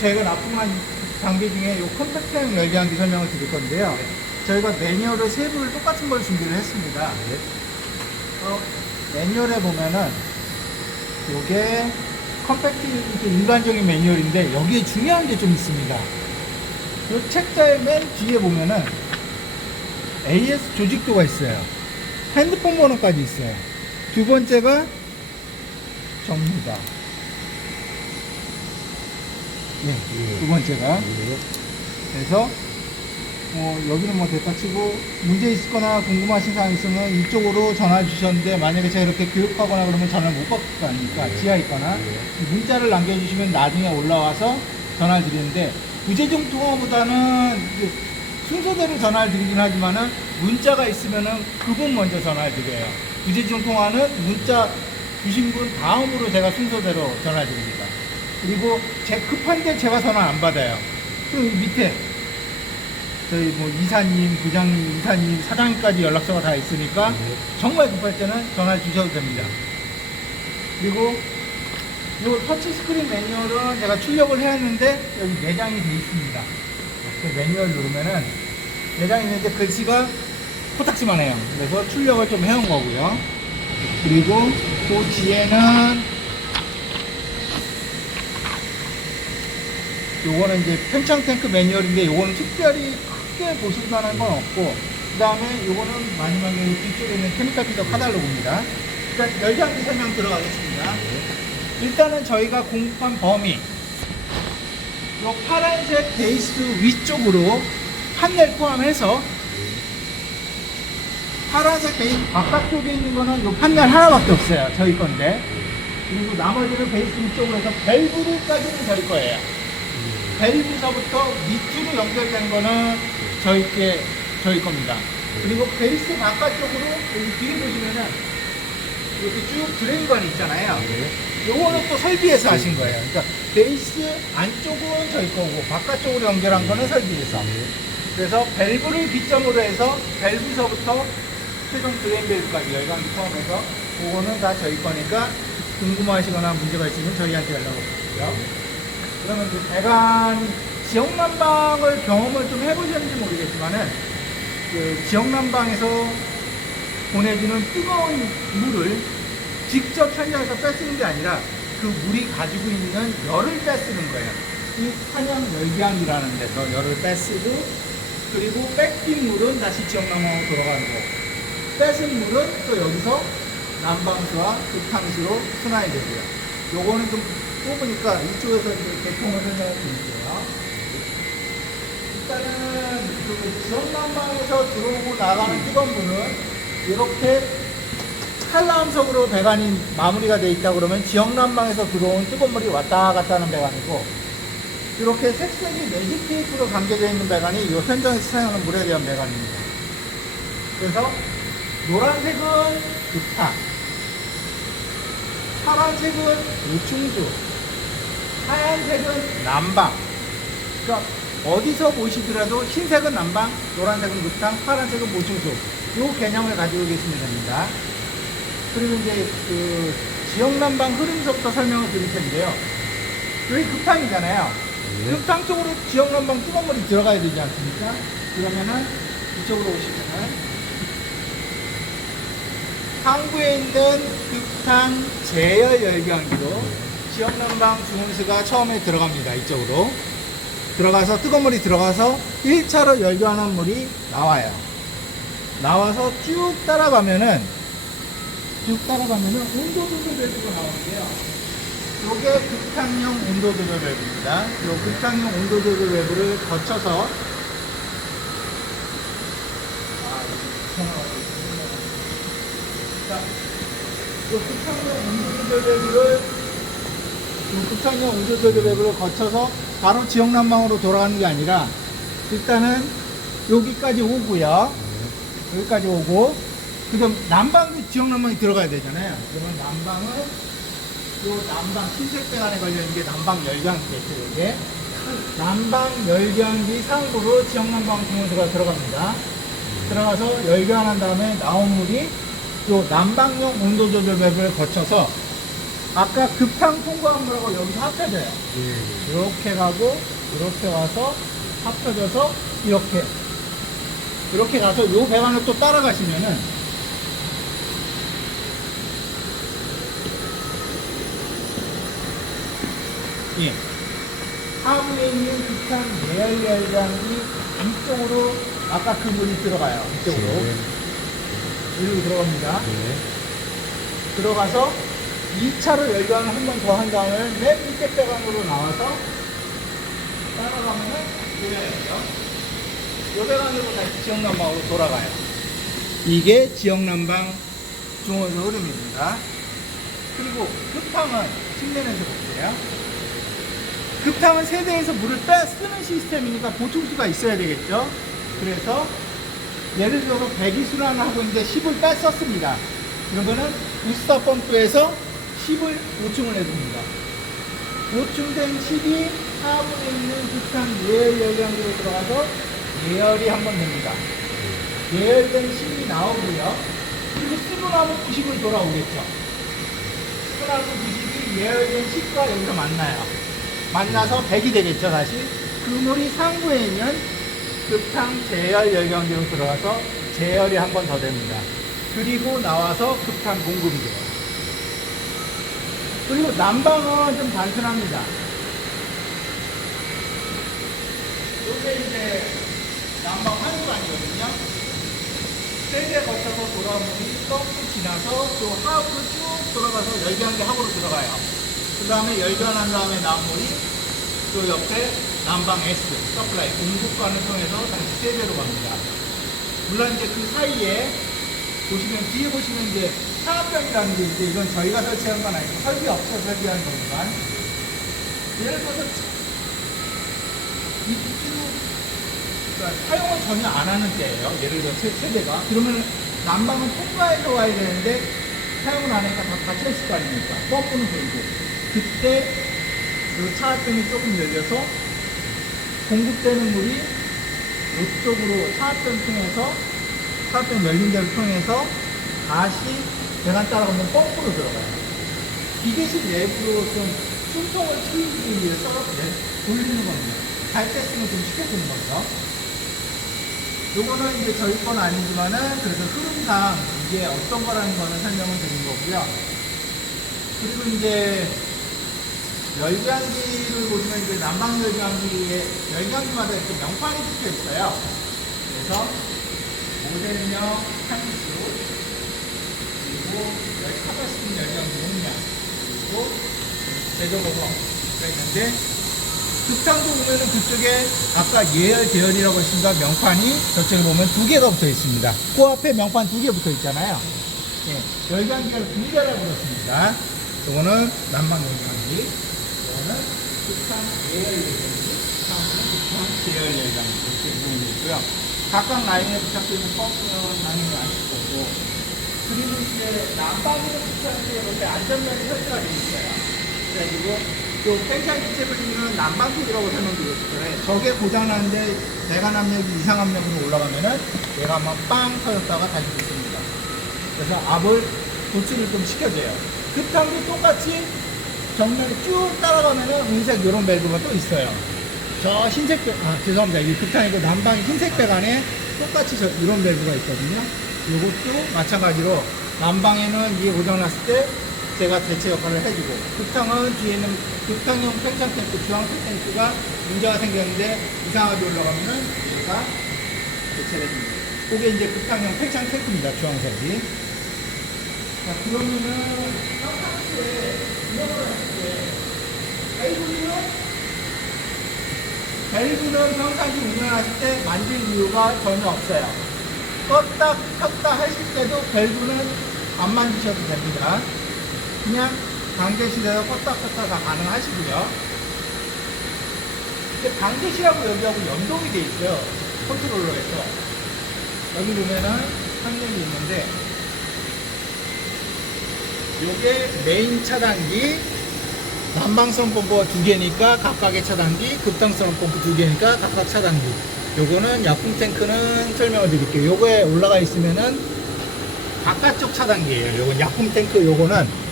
저희가 납품한 장비 중에 이 컴팩트형 열기항기 설명을 드릴 건데요. 저희가 매뉴얼을 세 부를 똑같은 걸 준비를 했습니다. 매뉴얼에 보면은 이게 컴팩트 일반적인 매뉴얼인데 여기에 중요한 게 좀 있습니다. 이 책자의 맨 뒤에 보면은 AS 조직도가 있어요. 핸드폰 번호까지 있어요. 두 번째가 정리다. 두 번째가. 그래서 여기는 뭐 대파 치고 문제 있거나 궁금하신 사항 있으면 이쪽으로 전화 주셨는데 만약에 제가 이렇게 교육하거나 그러면 전화를 못 받을 거 아닙니까? 지하에 있거나 문자를 남겨주시면 나중에 올라와서 전화를 드리는데 부재중 통화보다는 순서대로 전화를 드리긴 하지만은 문자가 있으면은 그분 먼저 전화를 드려요. 부재중 통화는 문자 주신 분 다음으로 제가 순서대로 전화를 드립니다. 그리고 급한데 제가 전화 안 받아요. 그럼 밑에 저희 뭐 이사님, 부장님, 이사님, 사장님까지 연락처가 다 있으니까 정말 급할 때는 전화를 주셔도 됩니다. 그리고 이 터치스크린 매뉴얼은 제가 출력을 해왔는데 여기 내장이 되어 있습니다. 매뉴얼 누르면은 내장이 있는데 글씨가 코딱지만 해요. 그래서 출력을 좀 해온 거고요. 그리고 그 뒤에는 요거는 이제 팽창 탱크 매뉴얼인데 요거는 특별히 크게 보실 만한 건 없고, 그 다음에 요거는 마지막에 뒤쪽에 있는 케미칼 필터 카탈로그입니다. 일단 열기항기 설명 들어가겠습니다. 일단은 저희가 공급한 범위, 요 파란색 베이스 위쪽으로 판넬 포함해서 파란색 베이스 바깥쪽에 있는 거는 요 판넬 하나밖에 없어요. 저희 건데. 그리고 나머지는 베이스 위쪽으로 해서 밸브로까지는 저희 거예요. 밸브서부터 밑으로 연결된 거는 저희 겁니다. 그리고 베이스 바깥쪽으로 여기 뒤에 보시면은 이렇게 쭉 드레인관이 있잖아요. 요거는 또 설비에서 하신 거예요. 그러니까 베이스 안쪽은 저희 거고 바깥쪽으로 연결한 거는 설비에서. 그래서 밸브를 기점으로 해서 밸브서부터 최종 드레인 밸브까지 열감기 포함해서 그거는 다 저희 거니까 궁금하시거나 문제가 있으면 저희한테 연락을 주시고요. 그러면 그 배관 지역난방을 경험을 좀 해보셨는지 모르겠지만은 그 지역난방에서 보내주는 뜨거운 물을 직접 현장에서 빼쓰는 게 아니라 그 물이 가지고 있는 열을 빼쓰는 거예요. 이 한양 열기항이라는 데서 열을 빼쓰고, 그리고 뺏긴 물은 다시 지역난방으로 돌아가는 거고, 뺏은 물은 또 여기서 난방수와 급탕수로 순환이 되고요. 요거는 좀 뽑으니까 이쪽에서 이제 개통을 설명해 드릴게요. 일단은 그 지역난방에서 들어오고 나가는 뜨거운 물은 이렇게 칼라암석으로 배관이 마무리가 되어 있다 그러면 지역난방에서 들어온 뜨거운 물이 왔다 갔다 하는 배관이고, 이렇게 색색이 매직 테이프로 감겨져 있는 배관이 이 현장에서 사용하는 물에 대한 배관입니다. 그래서 노란색은 급탕, 파란색은 보충수, 하얀색은 난방. 그러니까 어디서 보시더라도 흰색은 난방, 노란색은 급탕, 파란색은 보충수. 이 개념을 가지고 계시면 됩니다. 그리고 이제 그 지역난방 흐름서부터 설명을 드릴 텐데요. 여기 급탕이잖아요. 급탕 쪽으로 지역난방 뜨거운 물이 들어가야 되지 않습니까? 그러면은 이쪽으로 오시면은 상부에 있는 급탕 제열 열기항기로 지역난방 주문수가 처음에 들어갑니다. 이쪽으로 들어가서 뜨거운 물이 들어가서 1차로 열교하는 물이 나와요. 나와서 쭉 따라가면은 온도 조절 밸브가 나오는데요. 이게 급탕용 온도 조절 밸브입니다. 이 급탕용 온도 조절 밸브를 거쳐서 급탕용 온도 조절 밸브를 거쳐서 바로 지역난방으로 돌아가는 게 아니라 일단은 여기까지 오고요. 여기까지 오고, 그다음 난방도 지역난방이 들어가야 되잖아요. 그러면 난방은 요 난방 흰색 배관에 걸려있는 게 난방 열기항기겠죠. 이게 난방 열기항기 상부로 지역난방 주문수가 들어갑니다. 들어가서 열교환한 다음에 나온 물이 요 난방용 온도 조절 밸브를 거쳐서 아까 급탕 통과한 거라고 여기서 합쳐져요. 예. 이렇게 가고 이렇게 와서 합쳐져서 이렇게 가서 요 배관을 또 따라가시면은 예. 하부에 있는 급탕 내열 열장이 이쪽으로 아까 그 문이 들어가요. 이쪽으로. 예. 이리로 들어갑니다. 예. 들어가서 2차로 열관을 한 번 더 한 다음에 맨 밑에 배관으로 나와서 따라가면은 요 배관으로 다시 지역난방으로 돌아가요. 이게 지역난방 중원소 흐름입니다. 그리고 급탕은 측면에서 볼게요. 급탕은 세대에서 물을 쓰는 시스템이니까 보충수가 있어야 되겠죠. 그래서 예를 들어서 배기순환을 하고 있는데 10을 뺐었습니다. 그러면은 부스터 펌프에서 10을 보충을 해줍니다. 보충된 10이 하부에 있는 급탕 예열 열량으로 들어가서 예열이 한 번 됩니다. 예열된 10이 나오고요. 그리고 쓰고 나면 90을 돌아오겠죠. 쓰고 나면 90이 예열된 10과 여기서 만나요. 만나서 100이 되겠죠, 다시. 그 물이 상부에 있는 급탕 제열 열경기로 들어가서 제열이 한 번 더 됩니다. 그리고 나와서 급탕 공급이 돼요. 그리고 난방은 좀 단순합니다. 이게 이제 난방 환수관이거든요. 세대 거쳐서 돌아온 물이 펌프 지나서 또 하부로 쭉 돌아가서 열변기 하부로 들어가요. 그 다음에 열변한 다음에 나온 물이 또 옆에 난방 S, 서플라이, 공급관을 통해서 다시 세대로 갑니다. 물론 이제 그 사이에 보시면, 뒤에 보시면 이제 산업병이라는 게 이제 이건 저희가 설치한 건 아니고 설비업체에서 설비한 거지만, 예를 들어서 그러니까 사용을 전혀 안 하는 때예요. 예를 들어 세대가. 그러면 난방은 통과해서 와야 되는데 사용을 안 하니까 다 닫혀있을 거 아닙니까? 펌프는 돌고. 그때 그 차압변이 조금 열려서 공급되는 물이 이쪽으로 차압변 통해서, 차압변 열린 데를 통해서 다시 배관 따라가면 펌프로 들어가요. 기계실 내부로 좀 숨통을 트이기 위해서 돌리는 겁니다. 갈대스는 좀 시켜주는 거죠. 요거는 이제 저희 건 아니지만은 그래서 흐름상 이게 어떤 거라는 거는 설명을 드린 거고요. 그리고 이제 열감기를 보시면 이제 난방 열감기에 열감기마다 이렇게 명판이 찍혀 있어요. 그래서 모델명, 한수, 그리고 카바스틴 열감기 용량, 그리고 제조보험가 있는데, 급탕도 보면은 그쪽에 아까 예열 계열이라고 했습니다. 명판이 저쪽에 보면 2개가 붙어 있습니다. 코앞에 명판 2개 붙어 있잖아요. 예, 열감기가 2개라고 그렇습니다. 이거는 난방 열감기, 이거는 급탕 예열 열감기, 다음은 급탕 제열 열감기 이렇게 구분되어 있고요. 각각 라인에 부착되어 있는 펌프는 당연히 아실 거고, 그리고 이제 난방으로 부착되어 이렇게 안전면이 설치가 되어 있어요. 그래가지고 또 팽창 기체 불리는 난방팩이라고 설명드렸잖아요. 저게 고장났는데 내관 압력이 이상 압력으로 올라가면은 얘가 한번 빵 터졌다가 다시 붙습니다. 그래서 압을 도출을 좀 시켜줘요. 급탕도 똑같이 정면에 쭉 따라가면은 은색 요런 밸브가 또 있어요. 저 흰색 죄송합니다. 이 급탕이고 난방이 흰색 배관에 똑같이 이런 밸브가 있거든요. 이것도 마찬가지로 난방에는 이게 고장났을 때 제가 대체 역할을 해주고, 급탕은 뒤에 있는 급탕용 팽창 탱크, 주황색 탱크가 문제가 생겼는데 이상하게 올라가면은 얘가 대체를 해줍니다. 그게 이제 급탕용 팽창 탱크입니다. 주황색이. 자, 그러면은 평상시에 운영을 할 때 밸브는 평상시 운영하실 때 만질 이유가 전혀 없어요. 껐다 켰다 하실 때도 밸브는 안 만지셔도 됩니다. 그냥 방제실에서 껐다 켰다 다 가능하시고요. 근데 방제실하고 여기하고 연동이 돼 있어요. 컨트롤러에서. 여기 보면은 화면이 있는데, 요게 메인 차단기, 난방성 펌프가 2개니까 각각의 차단기, 급탕성 펌프 2개니까 각각 차단기. 요거는 약품 탱크는 설명을 드릴게요. 요거에 올라가 있으면은 바깥쪽 차단기예요. 요건 약품 탱크, 요거는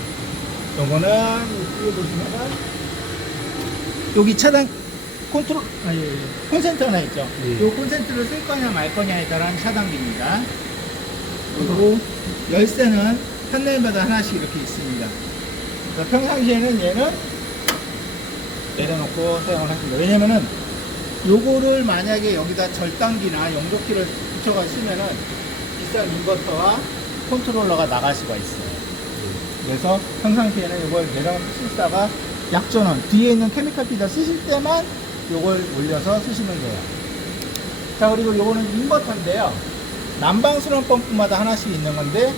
요거는 여기 보시면은 여기 차단 컨트롤 콘센트 하나 있죠. 예. 요 콘센트를 쓸 거냐 말 거냐에 따른 차단기입니다. 그리고 열쇠는 판넬마다 하나씩 이렇게 있습니다. 그래서 평상시에는 얘는 내려놓고 사용을 하십니다. 왜냐면은 요거를 만약에 여기다 절단기나 용접기를 붙여가 쓰면은 비싼 인버터와 컨트롤러가 나갈 수가 있어요. 그래서 평상시에는 이걸 내려놓고 쓰다가 약전원 뒤에 있는 케미칼 피자 쓰실 때만 요걸 올려서 쓰시면 돼요. 자, 그리고 요거는 인버터인데요. 난방순환 펌프마다 하나씩 있는 건데,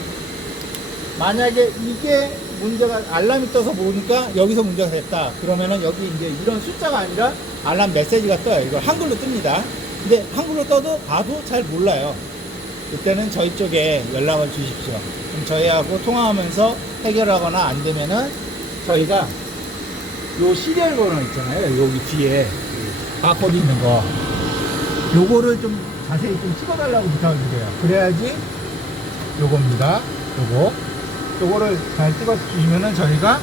만약에 이게 문제가 알람이 떠서 보니까 여기서 문제가 됐다 그러면은 여기 이제 이런 숫자가 아니라 알람 메시지가 떠요. 이걸 한글로 뜹니다. 근데 한글로 떠도 봐도 잘 몰라요. 그때는 저희 쪽에 연락을 주십시오. 그럼 저희하고 통화하면서 해결하거나 안 되면은 저희가 요 시리얼 번호 있잖아요. 여기 뒤에 바코드 있는 거, 요거를 좀 자세히 좀 찍어달라고 부탁을 드려요. 그래야지 요겁니다. 요거를 잘 찍어 주시면은 저희가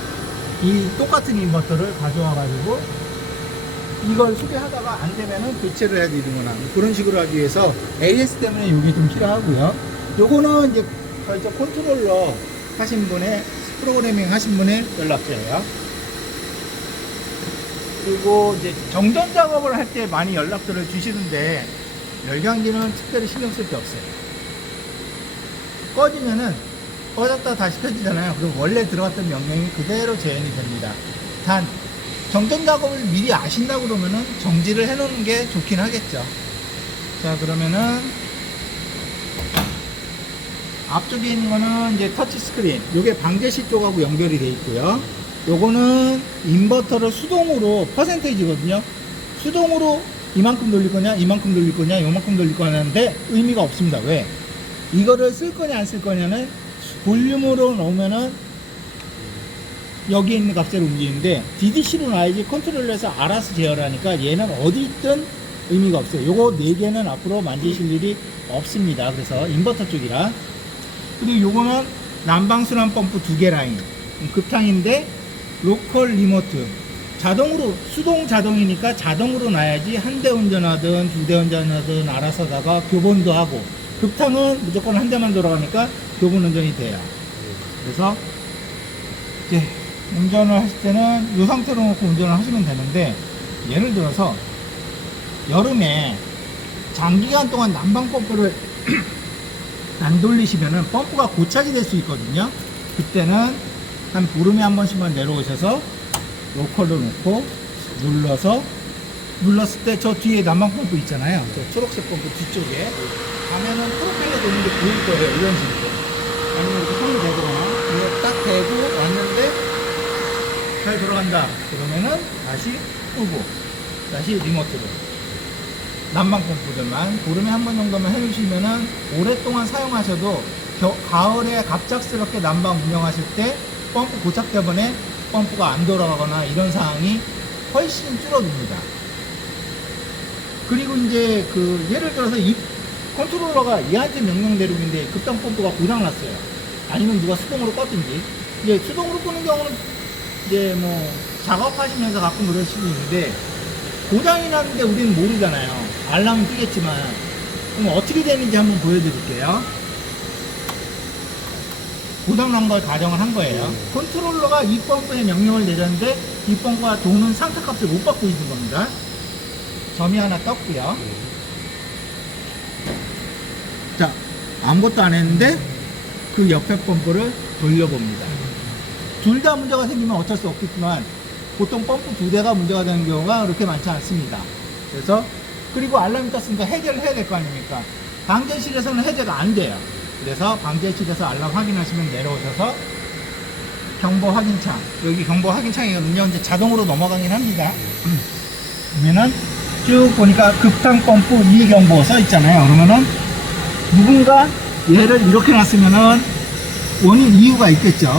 이 똑같은 인버터를 가져와 가지고 이걸 수리하다가 안 되면은 교체를 해야 되는구나, 그런 식으로 하기 위해서 AS 때문에 이게 좀 필요하고요. 요거는 이제 저 컨트롤러 하신 분의 프로그래밍 하신 분의 연락처예요. 그리고 이제 정전 작업을 할 때 많이 연락들을 주시는데 열감기는 특별히 신경 쓸 게 없어요. 꺼지면은 꺼졌다 다시 켜지잖아요. 그럼 원래 들어갔던 명령이 그대로 재현이 됩니다. 단 정전 작업을 미리 아신다 그러면은 정지를 해 놓는 게 좋긴 하겠죠. 자, 그러면은 앞쪽에 있는 거는 이제 터치 스크린, 요게 방제시 쪽하고 연결이 돼 있고요. 요거는 인버터를 수동으로 퍼센테이지거든요. 수동으로 이만큼 돌릴 거냐, 이만큼 돌릴 거냐, 요만큼 돌릴 거냐 하는데 의미가 없습니다. 왜? 이거를 쓸 거냐 안 쓸 거냐는 볼륨으로 넣으면은 여기에 있는 값대로 움직이는데 DDC로 놔야지 컨트롤러에서 알아서 제어하니까 얘는 어디 있든 의미가 없어요. 요거 4개는 앞으로 만지실 일이 없습니다. 그래서 인버터 쪽이라. 그리고 요거는 난방순환 펌프 2개 라인, 급탕인데 로컬 리모트, 자동으로, 수동 자동이니까 자동으로 놔야지 한 대 운전하든 2대 운전하든 알아서 다가 교본도 하고, 급탕은 무조건 한 대만 돌아가니까 교본 운전이 돼요. 그래서 이제 운전을 하실 때는 이 상태로 놓고 운전을 하시면 되는데, 예를 들어서 여름에 장기간 동안 난방 펌프를 안 돌리시면은 펌프가 고착이 될 수 있거든요. 그때는 한 보름에 한 번씩만 내려오셔서 로컬로 놓고 눌렀을 때 저 뒤에 난방 펌프 있잖아요. 저 초록색 펌프 뒤쪽에 가면은 프로펠러 도는 게 보일 거예요. 이런 식으로. 아니면 이렇게 손이 되거나 이거 딱 대고 왔는데 잘 돌아간다 그러면은 다시 끄고 다시 리모트로. 난방 펌프들만 보름에 한 번 정도만 해주시면은 오랫동안 사용하셔도 가을에 갑작스럽게 난방 운영하실 때 펌프 고착 때문에 펌프가 안 돌아가거나 이런 상황이 훨씬 줄어듭니다. 그리고 이제 예를 들어서 이 컨트롤러가 얘한테 명령 대륙인데 급당 펌프가 고장났어요. 아니면 누가 수동으로 껐든지. 이제 수동으로 끄는 경우는 이제 뭐 작업하시면서 가끔 그럴 수도 있는데, 고장이 났는데 우리는 모르잖아요. 알람은 뜨겠지만. 그럼 어떻게 되는지 한번 보여드릴게요. 고장난 걸 가정을 한 거예요. 컨트롤러가 이 펌프에 명령을 내렸는데 이 펌프가 도는 상태값을 못 받고 있는 겁니다. 점이 하나 떴고요. 자, 아무것도 안 했는데 그 옆에 펌프를 돌려봅니다. 둘 다 문제가 생기면 어쩔 수 없겠지만 보통 펌프 2대가 문제가 되는 경우가 그렇게 많지 않습니다. 그래서 그리고 알람이 떴으니까 해결을 해야 될 거 아닙니까? 방제실에서는 해제가 안 돼요. 그래서 방제실에서 알람 확인하시면 내려오셔서 경보 확인창, 여기 경보 확인창이거든요. 이제 자동으로 넘어가긴 합니다. 그러면은 쭉 보니까 급탕 펌프 2경보 써 있잖아요. 그러면은 누군가 얘를 이렇게 놨으면은 원인 이유가 있겠죠.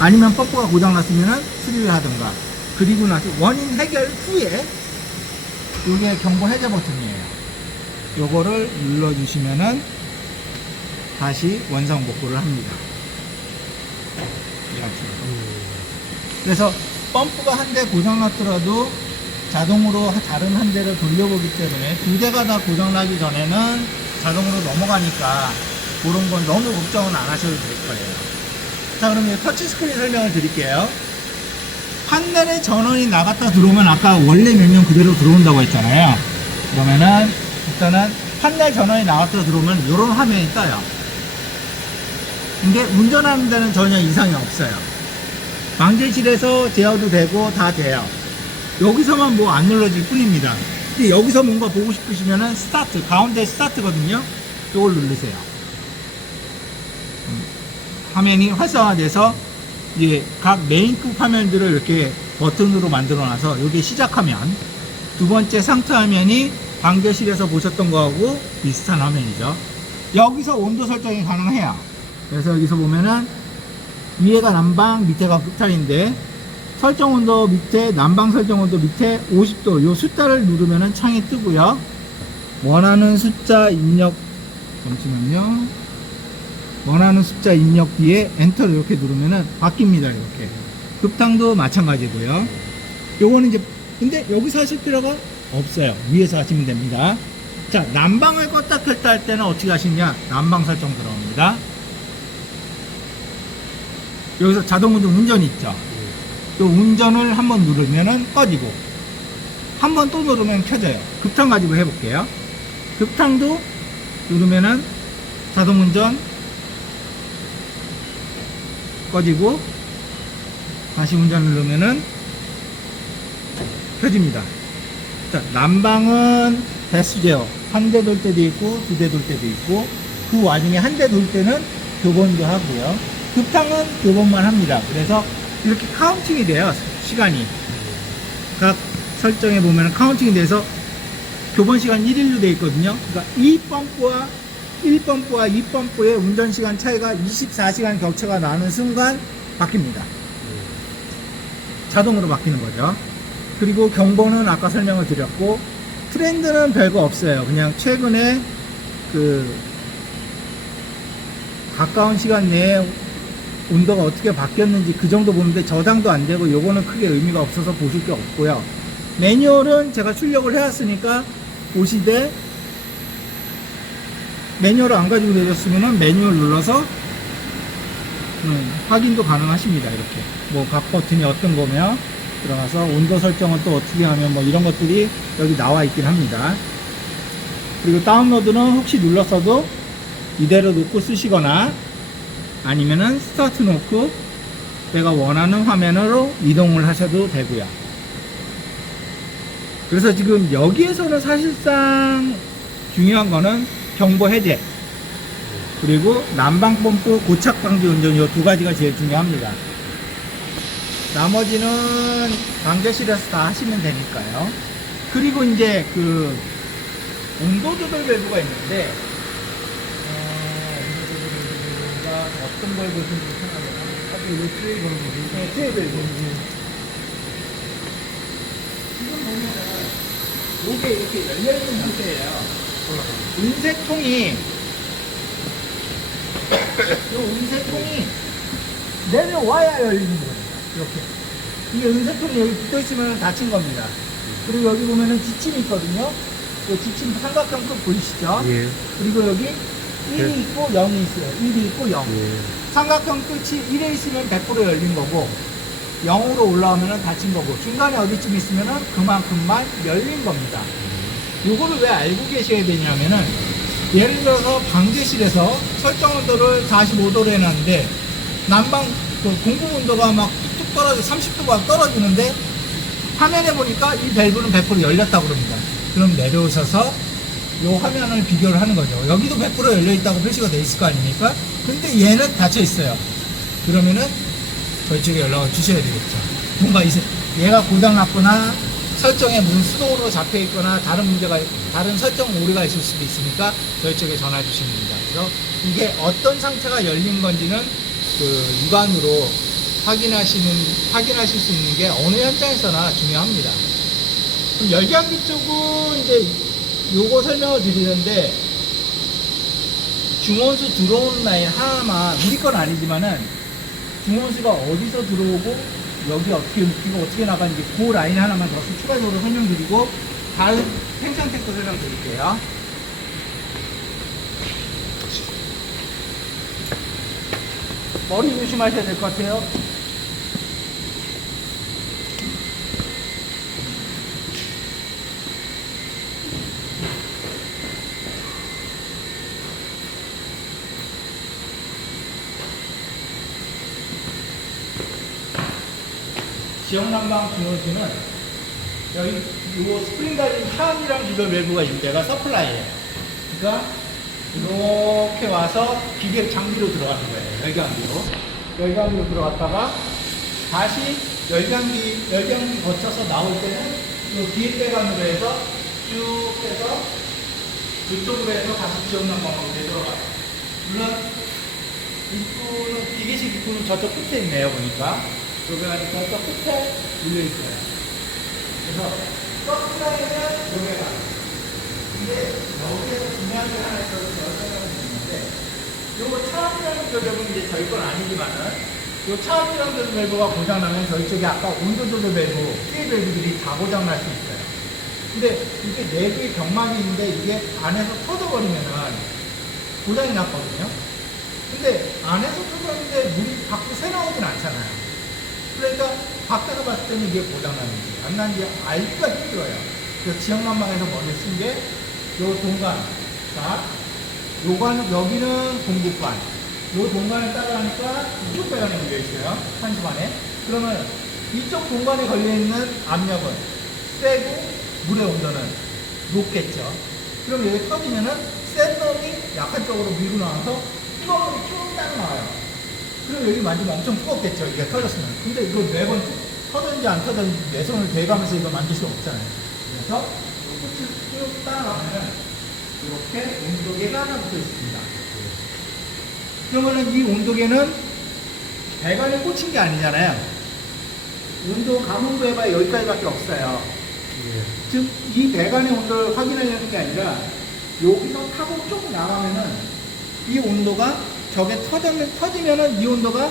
아니면 펌프가 고장났으면은 수리를 하든가. 그리고 나서 원인 해결 후에 이게 경보 해제 버튼이에요. 요거를 눌러주시면은 다시 원상 복구를 합니다. 이렇게. 그래서 펌프가 한 대 고장났더라도 자동으로 다른 한 대를 돌려보기 때문에 두 대가 다 고장나기 전에는 자동으로 넘어가니까 그런 건 너무 걱정은 안 하셔도 될 거예요. 자, 그럼 이제 터치스크린 설명을 드릴게요. 판넬의 전원이 나갔다 들어오면 아까 원래 명령 그대로 들어온다고 했잖아요. 그러면은 일단은 판넬 전원이 나갔다 들어오면 이런 화면이 떠요. 이게 운전하는 데는 전혀 이상이 없어요. 방제실에서 제어도 되고 다 돼요. 여기서만 뭐 안 눌러질 뿐입니다. 근데 여기서 뭔가 보고 싶으시면은 스타트, 가운데 스타트거든요. 이걸 누르세요. 화면이 활성화돼서 이제 각 메인급 화면들을 이렇게 버튼으로 만들어 놔서 이게 시작하면, 두 번째 상태 화면이 방제실에서 보셨던 거하고 비슷한 화면이죠. 여기서 온도 설정이 가능해요. 그래서 여기서 보면은 위에가 난방, 밑에가 흑탈인데, 설정 온도 밑에, 난방 설정 온도 밑에 50도, 요 숫자를 누르면은 창이 뜨고요. 원하는 숫자 입력, 잠시만요. 원하는 숫자 입력 뒤에 엔터를 이렇게 누르면은 바뀝니다. 이렇게. 급탕도 마찬가지고요. 요거는 이제, 근데 여기서 하실 필요가 없어요. 위에서 하시면 됩니다. 자, 난방을 껐다 켰다 할 때는 어떻게 하시냐? 난방 설정 들어옵니다. 여기서 자동운전 운전이 있죠. 또 운전을 한번 누르면은 꺼지고, 한번 또 누르면 켜져요. 급탕 가지고 해볼게요. 급탕도 누르면은 자동운전 꺼지고, 다시 운전을 누르면은 켜집니다. 자, 난방은 대수 제어, 한 대 돌 때도 있고 두 대 돌 때도 있고, 그 와중에 한 대 돌 때는 교본도 하고요. 급탕은 교본만 합니다. 그래서 이렇게 카운팅이 돼요. 시간이 각 설정에 보면 카운팅이 돼서 교본 시간 1일로 되어 있거든요. 그러니까 이 펌프와 1펌프와 2펌프의 운전 시간 차이가 24시간 격차가 나는 순간 바뀝니다. 자동으로 바뀌는 거죠. 그리고 경보는 아까 설명을 드렸고, 트렌드는 별거 없어요. 그냥 최근에 그 가까운 시간 내에 온도가 어떻게 바뀌었는지 그 정도 보는데 저장도 안 되고, 요거는 크게 의미가 없어서 보실 게 없고요. 매뉴얼은 제가 출력을 해왔으니까 보시되, 매뉴얼을 안 가지고 내렸으면은 매뉴얼 눌러서 확인도 가능하십니다. 이렇게 뭐 각 버튼이 어떤 거며 들어가서 온도 설정은 또 어떻게 하면 뭐 이런 것들이 여기 나와 있긴 합니다. 그리고 다운로드는 혹시 눌렀어도 이대로 놓고 쓰시거나, 아니면은 스타트 놓고 내가 원하는 화면으로 이동을 하셔도 되고요. 그래서 지금 여기에서는 사실상 중요한 거는 경보 해제, 그리고 난방 펌프 고착 방지 운전, 이 두 가지가 제일 중요합니다. 나머지는 방제실에서 다 하시면 되니까요. 그리고 이제 그 온도 조절 밸브가 있는데, 어떤 걸 보시면 편하려나? 이거 트레이 걸어 보세요. 네, 트레이 밸브. 지금 보면은 이게 이렇게 열려있는 상태예요. 운세통이, 이 운세통이 내려와야 열리는 거예요. 이렇게. 이게 운세통이 여기 붙어 있으면 닫힌 겁니다. 그리고 여기 보면은 지침이 있거든요. 이 지침 삼각형 끝 보이시죠? 예. 그리고 여기 1이 있고 0이 있어요. 1이 있고 0. 예. 삼각형 끝이 1에 있으면 100% 열린 거고, 0으로 올라오면 닫힌 거고, 중간에 어디쯤 있으면 그만큼만 열린 겁니다. 요거를 왜 알고 계셔야 되냐면은, 예를 들어서 방제실에서 설정 온도를 45도로 해놨는데, 난방, 공급 온도가 막 뚝뚝 떨어져, 30도가 떨어지는데, 화면에 보니까 이 밸브는 100% 열렸다고 그럽니다. 그럼 내려오셔서 요 화면을 비교를 하는 거죠. 여기도 100% 열려있다고 표시가 돼 있을 거 아닙니까? 근데 얘는 닫혀 있어요. 그러면은 저희 쪽에 연락을 주셔야 되겠죠. 뭔가 얘가 고장났거나 설정에 무슨 수동으로 잡혀 있거나 다른 문제가, 다른 설정 오류가 있을 수도 있으니까 저희 쪽에 전화 주시면 됩니다. 그래서 이게 어떤 상태가 열린 건지는 그 육안으로 확인하실 수 있는 게 어느 현장에서나 중요합니다. 그럼 열감기 쪽은 이제 요거 설명을 드리는데, 중원수 들어오는 라인 하나만, 우리 건 아니지만은 중원수가 어디서 들어오고 여기 어떻게 묶이고 어떻게 나가는지 그 라인 하나만 더 추가적으로 설명드리고 다음 팽창 탱크 설명드릴게요. 머리 조심하셔야 될 것 같아요. 지역난방 중요지는 여기 요 스프링 달린 칸이랑 주변 외부가 있는 데가 서플라이예요. 그러니까 이렇게 와서 기계 장비로 들어가는 거예요. 열감기로 들어갔다가 다시 열감기 거쳐서 나올 때는 이 뒤에 배관으로 해서 쭉 해서 그쪽으로 해서 다시 지역난방으로 되돌아가요. 물론 입구는 기계식 입구는 저쪽 끝에 있네요. 보니까 요배관이 저쪽 끝에 물려 있어요. 그래서 서플라이는 요배관. 근데 여기에서 중요한 게 하나 있어서 제가 설명을 드리는데 요거 차압이라는 조절은 이제 저희 건 아니지만은 요 차압이라는 조절 밸브가 고장나면 저희 쪽에 아까 온도 조절 밸브, 피해 밸브들이 다 고장날 수 있어요. 근데 이게 내부에 경막이 있는데 이게 안에서 터져버리면은 고장이 났거든요. 근데 안에서 터졌는데 물이 밖으로 새나오진 않잖아요. 그러니까 밖에서 봤을 때는 이게 고장나는지 안 나는지 알기가 힘들어요. 그래서 지역난방에서 먼저 쓴 게 요 동간. 자, 요거는 여기는 공급관. 요 동간에 따라하니까 이쪽 배관에 걸려 있어요. 한시반에. 그러면 이쪽 동간에 걸려 있는 압력은 세고 물의 온도는 높겠죠. 그럼 여기 터지면은 센 놈이 약한 쪽으로 밀고 나와서 뜨거운 물이 쭉 따라 나와요. 그럼 여기 만지면 엄청 뜨겁겠죠. 이게 터졌으면. 근데 이거 매번 터졌는지 안 터졌는지 내 손을 대가면서 이걸 만질 수 없잖아요. 그래서 끝을 쭉 따라가면 이렇게 온도계가 하나 붙어 있습니다. 그러면은 이 온도계는 배관에 꽂힌 게 아니잖아요. 온도 감온도 해봐야 여기까지밖에 없어요. 즉, 이 배관의 온도를 확인하려는 게 아니라 여기서 타고 쭉 나가면은 이 온도가 저게 터지면은 이 온도가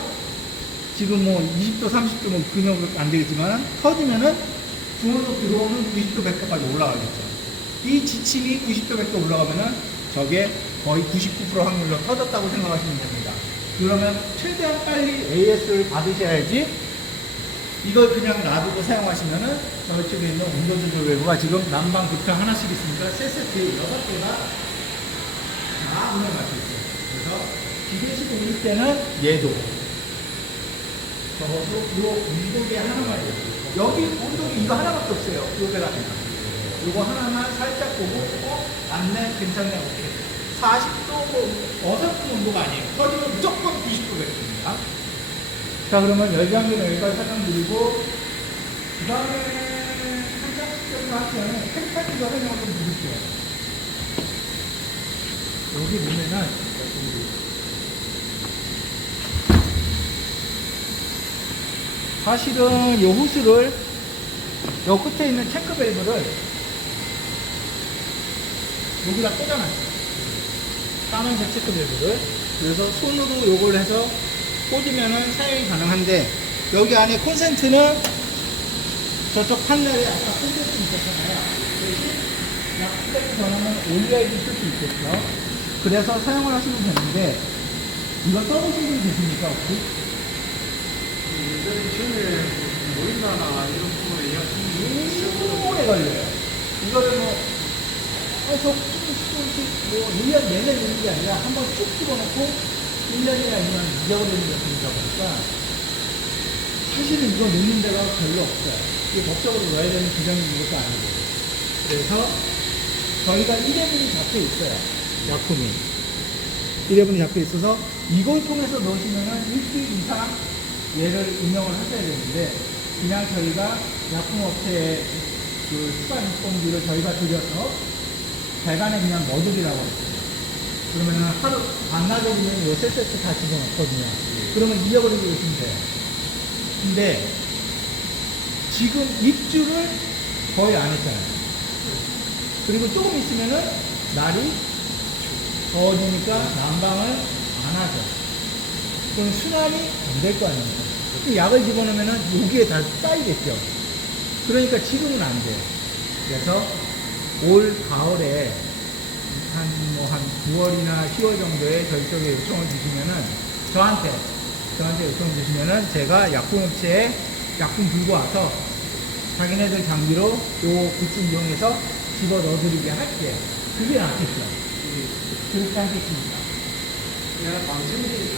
지금 뭐 20도, 30도 뭐 근역은 안 되겠지만 터지면은 중원으로 들어오는 90도, 100도까지 올라가겠죠. 이 지침이 90도, 100도 올라가면은 저게 거의 99% 확률로 터졌다고 생각하시면 됩니다. 그러면 최대한 빨리 AS를 받으셔야지 이걸 그냥 놔두고 사용하시면은 저쪽에 있는 온도 조절 밸브가 지금 난방 급평 하나씩 있으니까 세 세트에 6개가 다 운영할 수 있어요. 그래서 기계식 올릴 때는 얘도 적어도 요 온도계 하나만 해요. 여기 온도계 이거 하나밖에 없어요. 요 배관에는. 요거 하나만 살짝 보고 안내 괜찮네 오케이. 40도 뭐 어설픈 온도가 아니에요. 터지면 무조건 90도 밸브입니다. 자, 그러면 열감기는 여기까지 설명드리고 그 다음에 한장점을 하기 전에 펜타기가 설명을 좀 드릴게요. 여기 보면은 사실은 이 호스를 요 끝에 있는 체크 밸브를 여기다 꽂아놨어요. 까만색 체크 밸브를. 그래서 손으로 요걸 해서 꽂으면은 사용이 가능한데 여기 안에 콘센트는 저쪽 판넬에 아까 콘센트 있었잖아요. 약플렉 전원은 올려야 쓸 수 있겠죠. 그래서 사용을 하시면 되는데 이거 써보신 분 계십니까 혹시? 예전에 처음에 모인다나 이런 부분에 예약이 오래 걸려요. 이거를 뭐 조금씩 뭐 1년 내내 넣는 게 아니라 한번 쭉 집어넣고 1년이나 2년 잊어버리는 게 되다 보니까 사실은 이거 넣는 데가 별로 없어요. 이게 법적으로 넣어야 되는 규정이 있는 것도 아니고. 그래서 저희가 1회분이 잡혀 있어요. 약품이. 1회분이 잡혀 있어서 이걸 통해서 넣으시면은 일주일 이상 얘를 운영을 하셔야 되는데 그냥 저희가 약품업체에 그 수반 인건비를 저희가 드려서 배관에 그냥 넣어드리라고 했어요. 그러면은 하루 반나절이면 요 세 세트 다 집어넣거든요. 그러면 잊어버리고 계시면 돼요. 근데 지금 입주를 거의 안 했잖아요. 그리고 조금 있으면은 날이 더워지니까 난방을 안 하죠. 그럼 순환이 안 될 거 아닙니까? 이 약을 집어넣으면은 여기에 다 쌓이겠죠. 그러니까 지금은 안 돼요. 그래서 올 가을에 한 9월이나 10월 정도에 저희 쪽에 요청을 주시면은 저한테 요청을 주시면은 제가 약품업체에 약품 들고 와서 자기네들 장비로 요 굿즈 이용해서 집어 넣어드리게 할게요. 그게 낫겠죠. 그렇게 하겠습니다. 그냥 방청객이죠.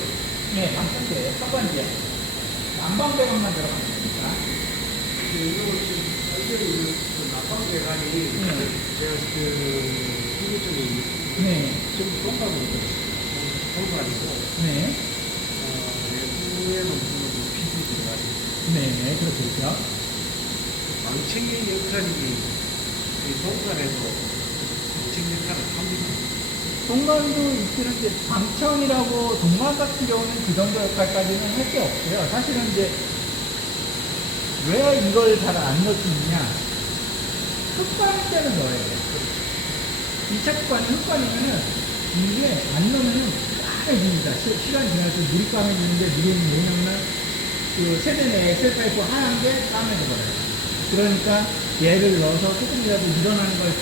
네, 방청객 첫 번째 난방배관만 들어갑니다. 이거 지금 사실 난방배관이 제가 후기 쪽에 네, 좀 똥하고 똥아니고 네, 내부에는 무슨 PD 들어가지고 네, 그렇겠죠. 망청객 역할이 이 동간에서 망청 역할을 합니다. 동관도 있기는 이제 방청이라고 동관 같은 경우는 그 정도 역할까지는 할 게 없어요. 사실은 이제 왜 이걸 잘 안 넣어주느냐? 흙반일 때는 넣어야 돼요. 2차 흙반이 흙반이면은 이게 안 넣으면은 까매집니다. 시간이 지날수록 물이 까매지는데 물은 뭐냐면은 그 세대 내 엑셀파이프 하얀 게 까매져 버려요. 그러니까 얘를 넣어서 조금이라도 일어나는 걸